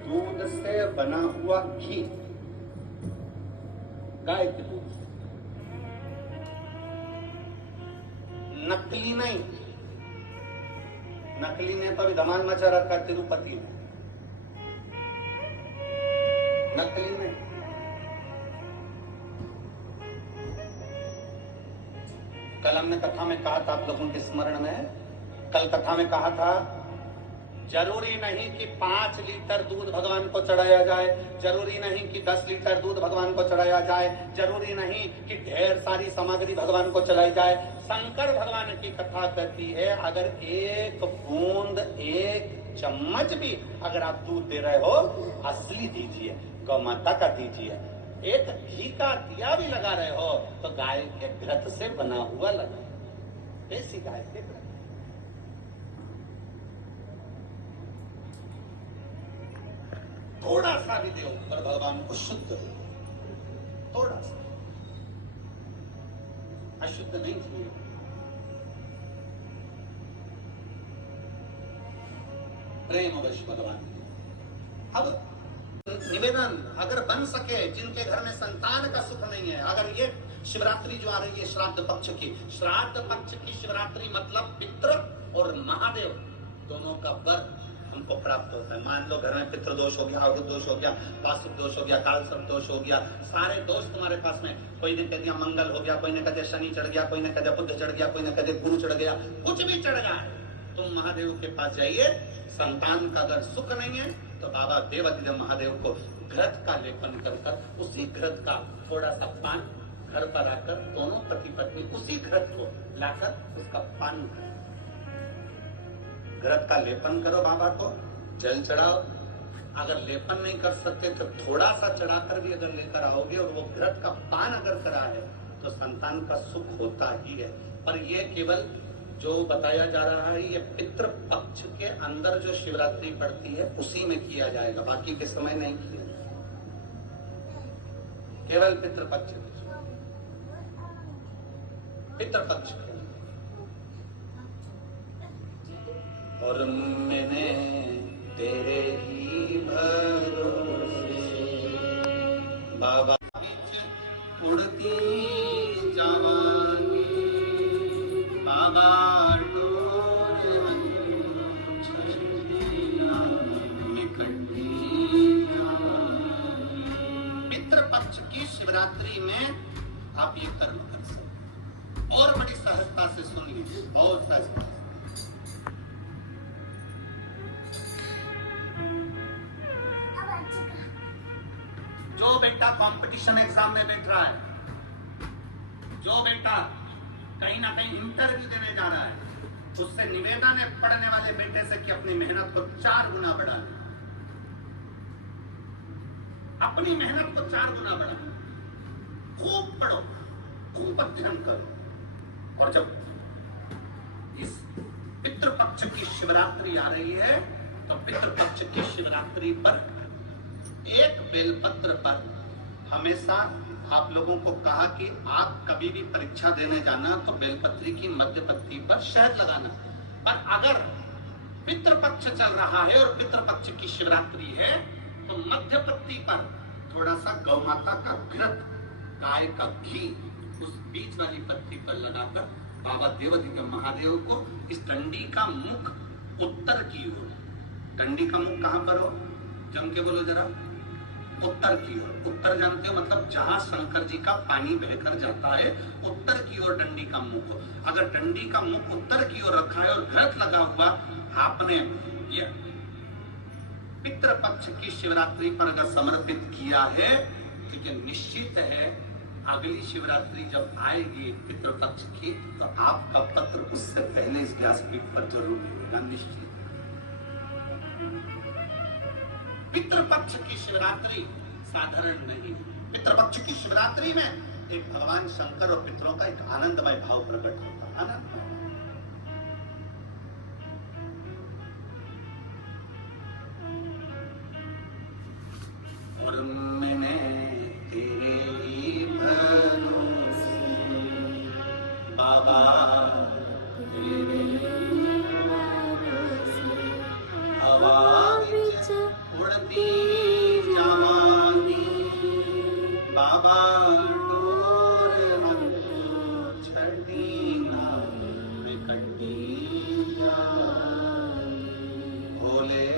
दूध से बना हुआ घी, गाय के दूध, नकली नहीं। नकली ने तो अभी धमाल मचा रखा है तिरुपति में, नकली नहीं। कल हमने कथा में कहा था, आप लोगों के स्मरण में, कल कथा में कहा था, जरूरी नहीं कि 5 लीटर दूध भगवान को चढ़ाया जाए, जरूरी नहीं कि 10 लीटर दूध भगवान को चढ़ाया जाए, जरूरी नहीं कि ढेर सारी सामग्री भगवान को चढ़ाई जाए। शंकर भगवान की कथा कहती है, अगर एक बूंद, एक चम्मच भी अगर आप दूध दे रहे हो, असली दीजिए, गौ माता का दीजिए। एक घी का दिया भी लगा रहे हो तो गाय के घृत से बना हुआ लगा, देसी गाय के घृत। थोड़ा सा भी दो पर भगवान को शुद्ध हो, थोड़ा सा, अशुद्ध नहीं चाहिए। प्रेम अवश्य भगवान। अब निवेदन अगर बन सके, जिनके घर में संतान का सुख नहीं है, अगर ये शिवरात्रि जो आ रही है श्राद्ध पक्ष की शिवरात्रि मतलब पितृ और महादेव दोनों का वर हमको प्राप्त होता है। मान लो घर में पितृ दोष हो गया, अवधि दोष हो गया, वास्तु दोष हो गया, काल सर्प दोष हो गया, सारे दोष तुम्हारे पास में, कोई ने कह दिया मंगल हो गया, कोई ने कह दिया शनि चढ़ गया, कोई ने कह दिया बुध चढ़ गया, कोई ने कह दिया गुरु चढ़ गया, कुछ भी चढ़ गया, तुम महादेव के पास जाइए। संतान का अगर सुख नहीं है तो बाबा देवाधिदेव महादेव को घृत का लेपन कर उसी घृत का थोड़ा सा पान घर पर आकर दोनों पति पत्नी उसी घृत को लाकर उसका पान करो, घृत का लेपन करो, बाबा को जल चढ़ाओ। अगर लेपन नहीं कर सकते तो थोड़ा सा चढ़ाकर भी अगर लेकर आओगे और वो घृत का पान अगर करा है तो संतान का सुख होता ही है। पर ये केवल जो बताया जा रहा है ये पितृ पक्ष के अंदर जो शिवरात्रि पड़ती है उसी में किया जाएगा, बाकी के समय नहीं किया जाएगा, केवल पितृ पक्ष और मैंने तेरे ही भरोसे बाबा उड़ती जवानी बाबा पितृपक्ष की शिवरात्रि में आप ये कर्म कर सकते। और बड़ी सहजता से सुनिए, और सहजता। जो बेटा कंपटीशन एग्जाम में बैठ रहा है, जो बेटा कहीं ना कहीं इंटरव्यू देने जा रहा है, उससे निवेदन है पढ़ने वाले बेटे से कि अपनी मेहनत को 4 गुना बढ़ा ले, अपनी मेहनत को 4 गुना बढ़ा ले, खूब पढ़ो, खूब अध्ययन करो। और जब इस पितृपक्ष की शिवरात्रि आ रही है तो पितृपक्ष की शिवरात्रि पर एक बेलपत्र पर हमेशा आप लोगों को कहा कि आप कभी भी परीक्षा देने जाना तो बेलपत्री की मध्य पत्ती पर शहद लगाना। पर अगर पितृपक्ष चल रहा है और पितृपक्ष की शिवरात्रि है तो मध्य पत्ती पर थोड़ा सा गौ माता का घृत, गाय का घी उस बीच वाली पत्ती पर लगाकर बाबा देवाधिदेव महादेव को इस डंडी का मुख उत्तर की ओर, डंडी का मुख कहां पर हो, जम के बोलो जरा, उत्तर की ओर। उत्तर जानते हो मतलब जहां शंकर जी का पानी बहकर जाता है, उत्तर की ओर डंडी का मुख हो। अगर डंडी का मुख उत्तर की ओर रखा है और घृत लगा हुआ आपने ये पितृपक्ष की शिवरात्रि पर अगर समर्पित किया है, ठीक है, निश्चित है अगली शिवरात्रि जब आएगी पितृपक्ष की तो आपका पत्र उससे पहले इस व्यासपीठ पर जरूर मिलेगा, निश्चित। पितृपक्ष की शिवरात्रि साधारण नहीं है। पितृपक्ष की शिवरात्रि में एक भगवान शंकर और पितरों का एक आनंदमय भाव प्रकट होता है, आनंद। और मैंने तेरे ही भरोसे बाबा तेरे हवा विच उड़ती जावांगी बाबा डोर छड़ी में कटी भोले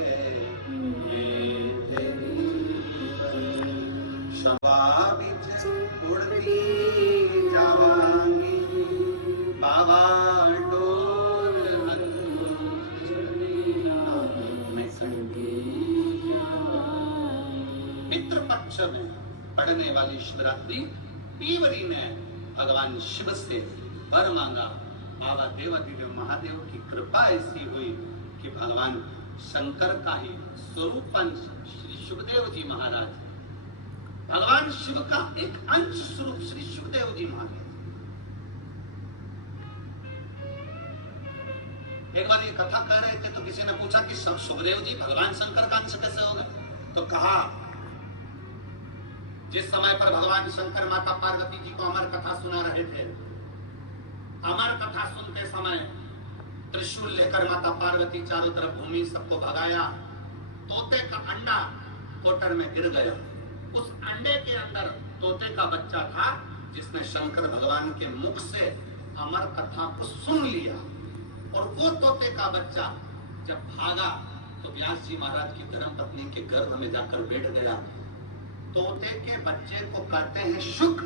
शबा बिच उड़ती जावांगी बाबा डोर पितृपक्ष में पड़ने वाली शिवरात्रि पीवरी ने भगवान शिव से वर मांगा। बाबा देवादिदेव महादेव की कृपा ऐसी हुई कि भगवान शंकर का ही स्वरूपंश श्री सुखदेव जी महाराज, भगवान शिव का एक अंश स्वरूप श्री सुखदेव जी महाराज। एक बार ये कथा कह रहे थे तो किसी ने पूछा कि सुखदेव जी भगवान शंकर का अंश कैसे होगा? तो कहा जिस समय पर भगवान शंकर माता पार्वती जी को अमर कथा सुना रहे थे, अमर कथा सुनते समय त्रिशूल लेकर माता पार्वती चारों तरफ घूमी, सबको भगाया। तोते का अंडा कोटर में गिर गया। उस अंडे के अंदर तोते का बच्चा था जिसने शंकर भगवान के मुख से अमर कथा को सुन लिया। और वो तोते का बच्चा जब भागा तो व्यास जी महाराज की धर्मपत्नी के गर्भ में जाकर बैठ गया। तोते के बच्चे को कहते हैं शुक,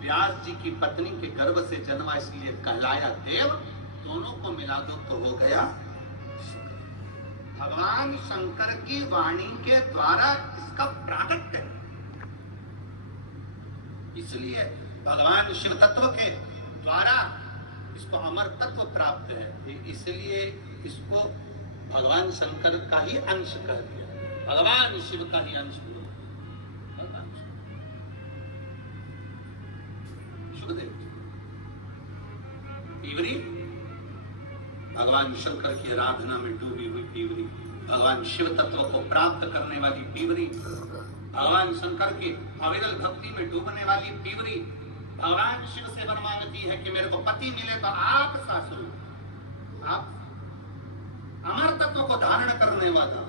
व्यास जी की पत्नी के गर्भ से जन्मा इसलिए कहलाया देव। दोनों को मिला दो तो हो गया भगवान शंकर की वाणी के द्वारा इसका प्राकट्य है। इसलिए भगवान शिव तत्व के द्वारा इसको अमर तत्व प्राप्त है। इसलिए इसको भगवान शंकर का ही अंश कह दिया, भगवान शिव का ही अंश। पीवरी भगवान शंकर की आराधना में डूबी हुई पीवरी, भगवान शिव तत्व को प्राप्त करने वाली पीवरी, भगवान शंकर की अविरल भक्ति में डूबने वाली पीवरी भगवान शिव से वर मांगती है कि मेरे को पति मिले तो आप सासू, आप अमर तत्व को धारण करने वाला।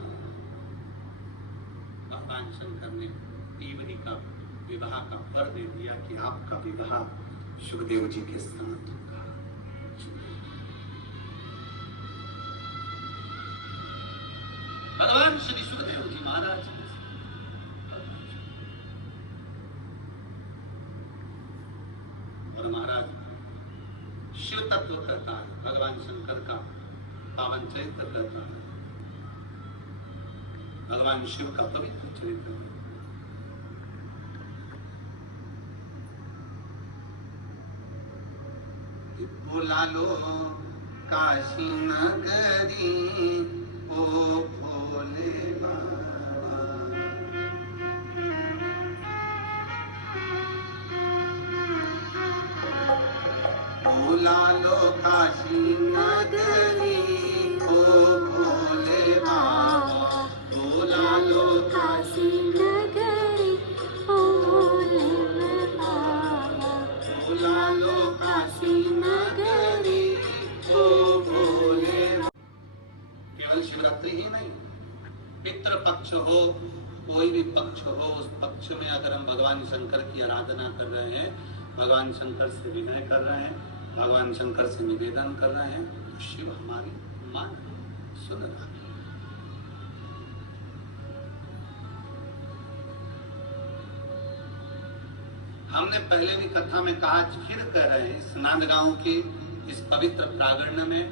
भगवान शंकर ने पीवरी का विवाह का वर दे दिया कि आपका विवाह सुखदेव जी के साथ होगा। भगवान श्री सुखदेव जी महाराज और महाराज शिव तत्व करता है, भगवान शंकर का पावन चरित्र करता है, भगवान शिव का पवित्र चरित्र। बुला लो काशी नगरी ओ भोले बाबा, बुला लो काशी नगरी ओ भोले बाबा, बुला लो काशी नगरी ओ भोले बाबा, बुला लो काशी नगरी ओ भोले। केवल शिवरात्रि ही नहीं, पितृ पक्ष हो, कोई भी पक्ष हो, उस पक्ष में अगर हम भगवान शंकर की आराधना कर रहे हैं, भगवान शंकर से विनय कर रहे हैं, भगवान शंकर से निवेदन कर रहे हैं, तो शिव हमारी मान सुन रहा है। हमने पहले भी कथा में कहा, फिर कह रहे हैं, इस नांदगांव की इस पवित्र प्रांगण में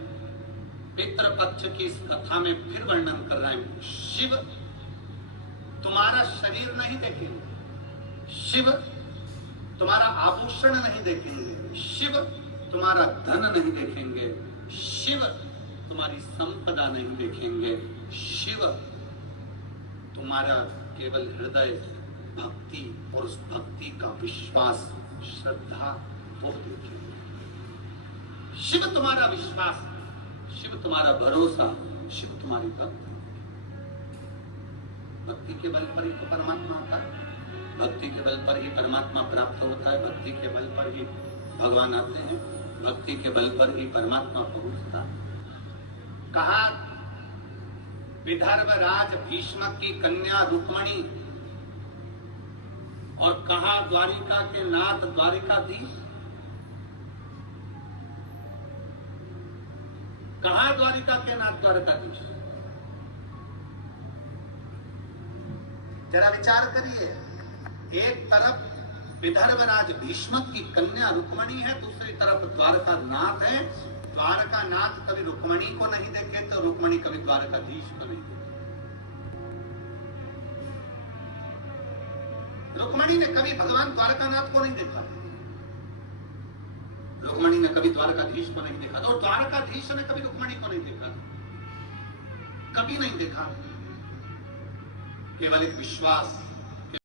पितृपक्ष की इस कथा में फिर वर्णन कर रहे हैं। शिव तुम्हारा शरीर नहीं देखेंगे, शिव तुम्हारा आभूषण नहीं देखेंगे, शिव तुम्हारा धन नहीं देखेंगे, शिव तुम्हारी संपदा नहीं देखेंगे, शिव तुम्हारा केवल हृदय भक्ति और उस भक्ति का विश्वास श्रद्धा वो देखेंगे। शिव तुम्हारा विश्वास, शिव तुम्हारा भरोसा, शिव तुम्हारी भक्ति। भक्ति के बल पर ही तो परमात्मा आता है, भक्ति के बल पर ही परमात्मा प्राप्त होता है, भक्ति के बल पर ही भगवान आते हैं, भक्ति के बल पर ही परमात्मा पहुंचता है। कहा विदर्भ राज भीष्म की कन्या रुक्मणी, और कहा द्वारिका के नाथ द्वारिकाधीश, कहा द्वारिका के नाथ द्वारकाधीश। जरा विचार करिए, एक तरफ विदर्भ राज भीष्म की कन्या रुक्मणी है, दूसरी तरफ द्वारका नाथ है। द्वारका नाथ कभी रुक्मणी को नहीं देखे तो रुक्मणी कभी द्वारकाधीश को नहीं देखे। रुक्मणी ने कभी भगवान द्वारकानाथ को नहीं देखा, रुक्मणी ने कभी द्वारकाधीश को नहीं देखा, और द्वारकाधीश ने कभी रुक्मणी को नहीं देखा, कभी नहीं देखा। केवल एक विश्वास